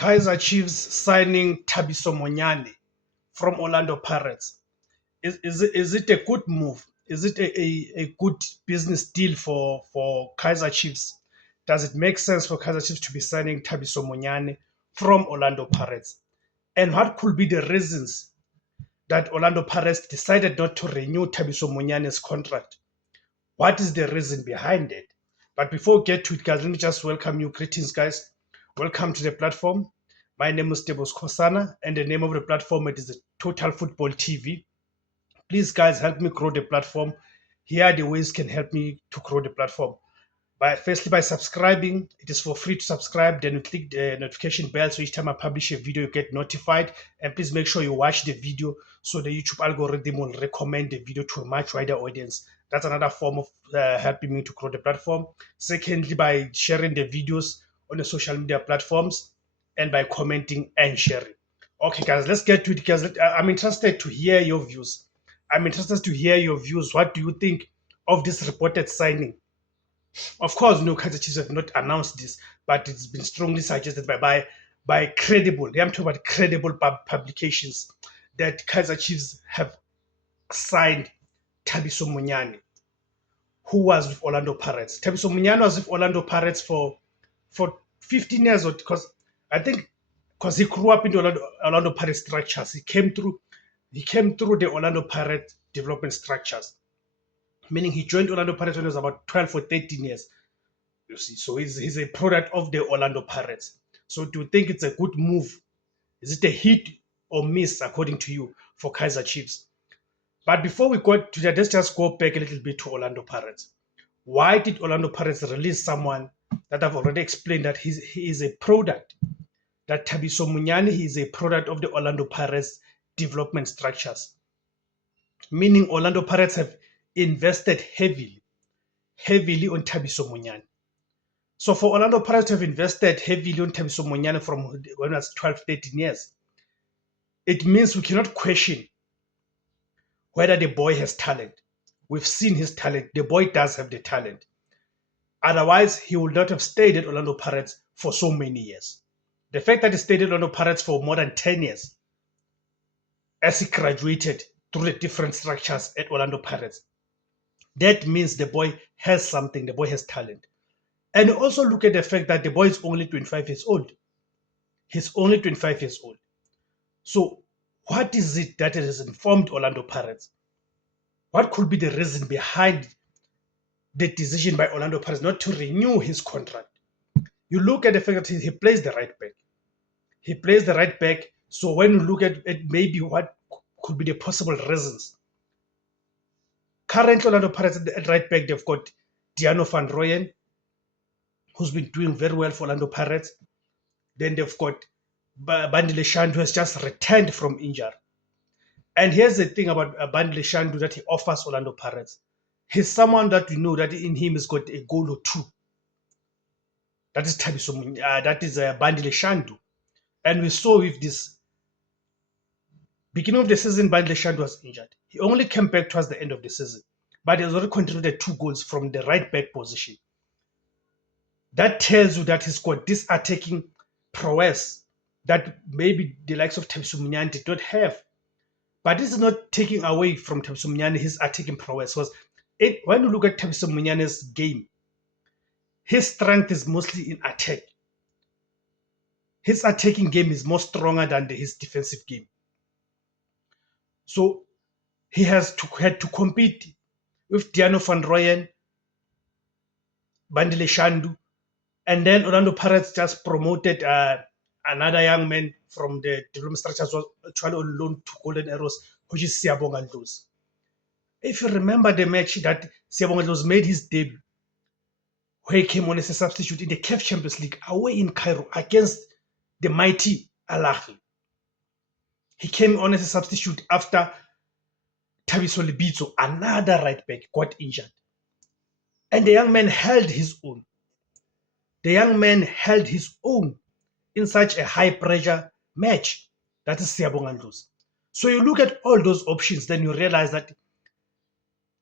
Kaizer Chiefs signing Thabiso Monyane from Orlando Pirates. Is it a good move? Is it a good business deal for Kaizer Chiefs? Does it make sense for Kaizer Chiefs to be signing Thabiso Monyane from Orlando Pirates? And what could be the reasons that Orlando Pirates decided not to renew Thabiso Monyane's contract? What is the reason behind it? But before we get to it, guys, let me just welcome you. Greetings, guys. Welcome to the platform. My name is Debos Kosana, and the name of the platform it is the Total Football TV. Please, guys, help me grow the platform. Here are the ways you can help me to grow the platform. Firstly, by subscribing. It is for free to subscribe. Then you click the notification bell, so each time I publish a video, you get notified. And please make sure you watch the video so the YouTube algorithm will recommend the video to a much wider audience. That's another form of helping me to grow the platform. Secondly, by sharing the videos on the social media platforms and by commenting and sharing. Okay, guys, let's get to it. Guys, I'm interested to hear your views. I'm interested to hear your views. What do you think of this reported signing? Of course, no, Kaizer Chiefs have not announced this, but it's been strongly suggested by credible. I'm talking about credible publications that Kaizer Chiefs have signed Thabiso Monyane, who was with Orlando Pirates. Thabiso Monyane was with Orlando Pirates for 15 years, or because he grew up in the Orlando Pirates structures. He came through the Orlando Pirates development structures, meaning he joined Orlando Pirates when he was about 12 or 13 years. You see, so he's a product of the Orlando Pirates. So do you think it's a good move? Is it a hit or miss, according to you, for Kaizer Chiefs? But before we go to that, let's just go back a little bit to Orlando Pirates. Why did Orlando Pirates release someone that I've already explained that he is a product, that Thabiso Monyane, he is a product of the Orlando Pirates development structures? Meaning Orlando Pirates have invested heavily on Thabiso Monyane. So for Orlando Pirates to have invested heavily on Thabiso Monyane from when he was 12, 13 years, it means we cannot question whether the boy has talent. We've seen his talent. The boy does have the talent. Otherwise, he would not have stayed at Orlando Pirates for so many years. The fact that he stayed at Orlando Pirates for more than 10 years, as he graduated through the different structures at Orlando Pirates, that means the boy has something, the boy has talent. And also look at the fact that the boy is only 25 years old. He's only 25 years old. So what is it that has informed Orlando Pirates? What could be the reason behind the decision by Orlando Pirates not to renew his contract? You look at the fact that he plays the right back. He plays the right back. So when you look at maybe what could be the possible reasons. Currently, Orlando Pirates at right back, they've got Deano van Rooyen, who's been doing very well for Orlando Pirates. Then they've got Bandile Shandu, who has just returned from injury. And here's the thing about Bandile Shandu that he offers Orlando Pirates. He's someone that we know that in him has got a goal or two. That is Thabiso, that is Bandile Shandu. And we saw with this, beginning of the season, Bandile Shandu was injured. He only came back towards the end of the season, but he has already contributed 2 goals from the right back position. That tells you that he's got this attacking prowess that maybe the likes of Thabiso Monyane did not have. But this is not taking away from Thabiso Monyane his attacking prowess. Because when you look at Thabiso Monyane's game, his strength is mostly in attack. His attacking game is more stronger than his defensive game. So he had to compete with Deano van Rooyen, Bandile Shandu, and then Orlando Pirates just promoted another young man from the development structures, actually on loan to Golden Arrows, which is Siyabonga Ndlozi. If you remember the match that Siyabonga Ndlozi made his debut, where he came on as a substitute in the CAF Champions League away in Cairo against the mighty Al Ahly. He came on as a substitute after Thabiso Lebitso, another right back, got injured. And the young man held his own. The young man held his own in such a high-pressure match. That is Siyabonga Ndlozi. So you look at all those options, then you realize that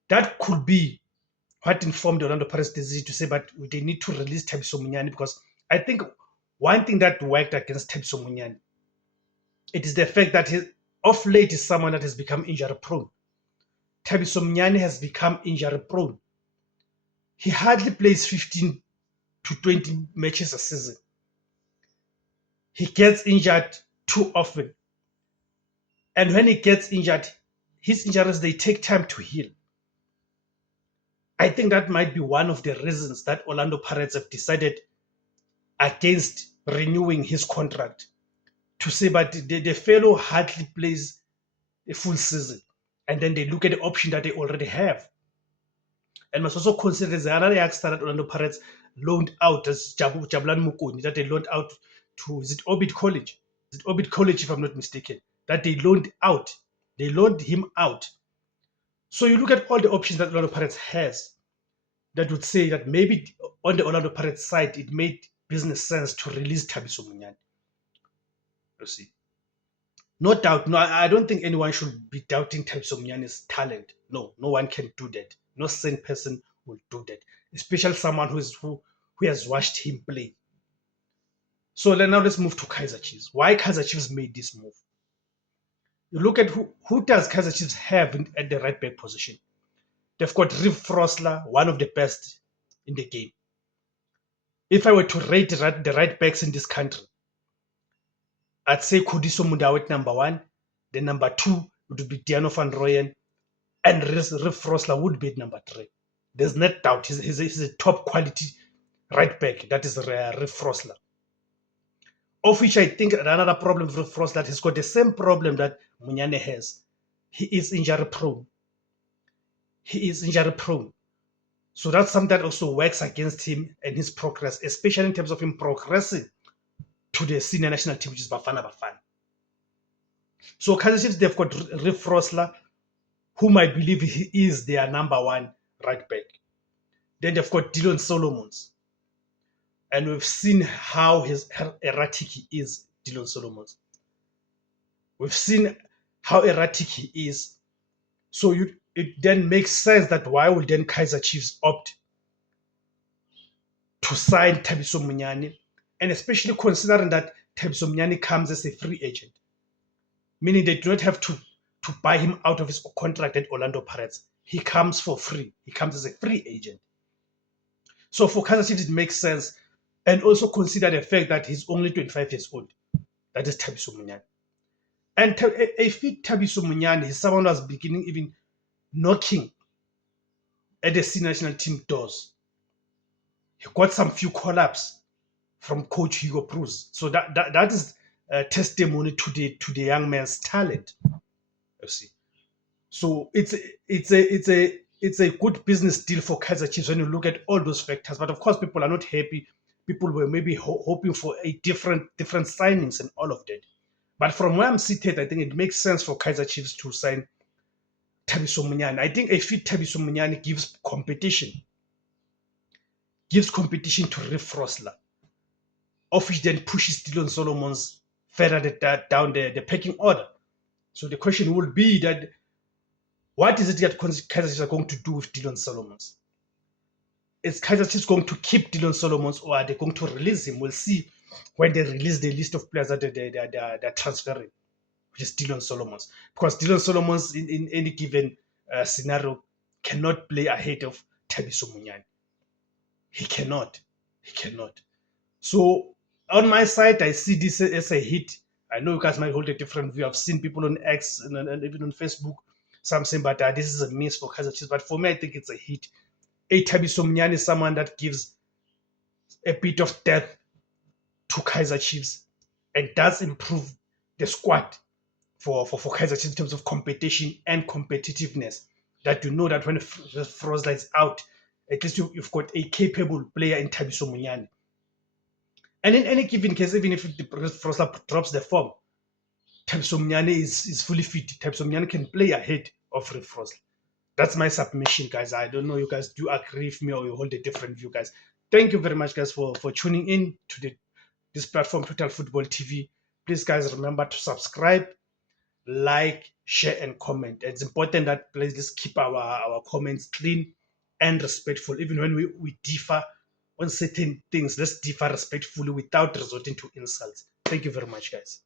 that could be what informed the Orlando Pirates decision to say, but they need to release Thabiso Monyane, because I think One thing that worked against Thabiso Munyane, it is the fact that of late is someone that has become injury prone. Thabiso Munyane has become injury prone. He hardly plays 15 to 20 matches a season. He gets injured too often. And when he gets injured, his injuries, they take time to heal. I think that might be one of the reasons that Orlando Pirates have decided against renewing his contract, to say, but the fellow hardly plays a full season. And then they look at the option that they already have. And must also consider there's another youngster that Orlando Pirates loaned out as Jabulan Mukuni, that they loaned out to, is it Orbit College? Is it Orbit College, if I'm not mistaken? That they loaned out. They loaned him out. So you look at all the options that Orlando Pirates has that would say that maybe on the Orlando Pirates side, it made business sense to release Thabiso Munyane. You see. No doubt, no, I don't think anyone should be doubting Thabiso Munyane's talent. No, no one can do that. No sane person will do that, especially someone who has watched him play. So now let's move to Kaizer Chiefs. Why Kaizer Chiefs made this move? You look at who does Kaizer Chiefs have at the right back position. They've got Riv Frosler, one of the best in the game. If I were to rate the right backs in this country, I'd say Khudiso Mudawet number 1. Then number 2 would be Diano van Rooyen, and Riv Frosler would be at number 3. There's no doubt he's a top quality right back. That is Riv Frosler. Of which I think another problem with Riv Frosler, he's got the same problem that Munyane has. He is injury prone. He is injury prone. So that's something that also works against him and his progress, especially in terms of him progressing to the senior national team, which is Bafana Bafana. So Kaizer Chiefs, they've got Riv Frosler, whom I believe he is their number 1 right back. Then they've got Dylan Solomons. And we've seen how erratic he is, Dylan Solomons. We've seen how erratic he is. So it then makes sense that why would then Kaizer Chiefs opt to sign Thabiso Munyane, and especially considering that Thabiso Munyane comes as a free agent, meaning they do not have to buy him out of his contract at Orlando Pirates. He comes for free. He comes as a free agent. So for Kaizer Chiefs, it makes sense. And also consider the fact that he's only 25 years old. That is Thabiso Munyane. And a fit Thabiso Munyane is someone who was beginning even knocking at the senior national team doors. He got some few call-ups from Coach Hugo Broos. So that is a testimony to the young man's talent. You see. So it's a good business deal for Kaizer Chiefs when you look at all those factors. But of course, people are not happy. People were maybe hoping for a different signings and all of that. But from where I'm seated, I think it makes sense for Kaizer Chiefs to sign Thabiso Munyane. I think a fit Thabiso Munyane gives competition to Riv Frosler, of which then pushes Dylan Solomons further down the pecking order. So the question will be that what is it that Kaizer Chiefs are going to do with Dylan Solomons? Is Kaizer Chiefs going to keep Dylan Solomons, or are they going to release him? We'll see when they release the list of players that they're transferring, which is Dylan Solomons. Because Dylan Solomons, in any given scenario, cannot play ahead of Thabiso Munyane. He cannot. So on my side, I see this as a hit. I know you guys might hold a different view. I've seen people on X and even on Facebook, some saying, but this is a miss for Kaizer Chiefs. But for me, I think it's a hit. Thabiso Munyane is someone that gives a bit of depth to Kaizer Chiefs and does improve the squad for Kaizer Chiefs in terms of competition and competitiveness. That you know that when Frosler is out, at least you've got a capable player in Thabiso Munyane. And in any given case, even if Frosler drops the form, Thabiso Munyane is fully fit. Thabiso Munyane can play ahead of Riv Frosler. That's my submission, guys. I don't know you guys do agree with me or you hold a different view, guys. Thank you very much, guys, for tuning in to this platform, Total Football TV. Please, guys, remember to subscribe, like, share, and comment. It's important that please just keep our comments clean and respectful, even when we differ on certain things. Let's differ respectfully without resorting to insults. Thank you very much, guys.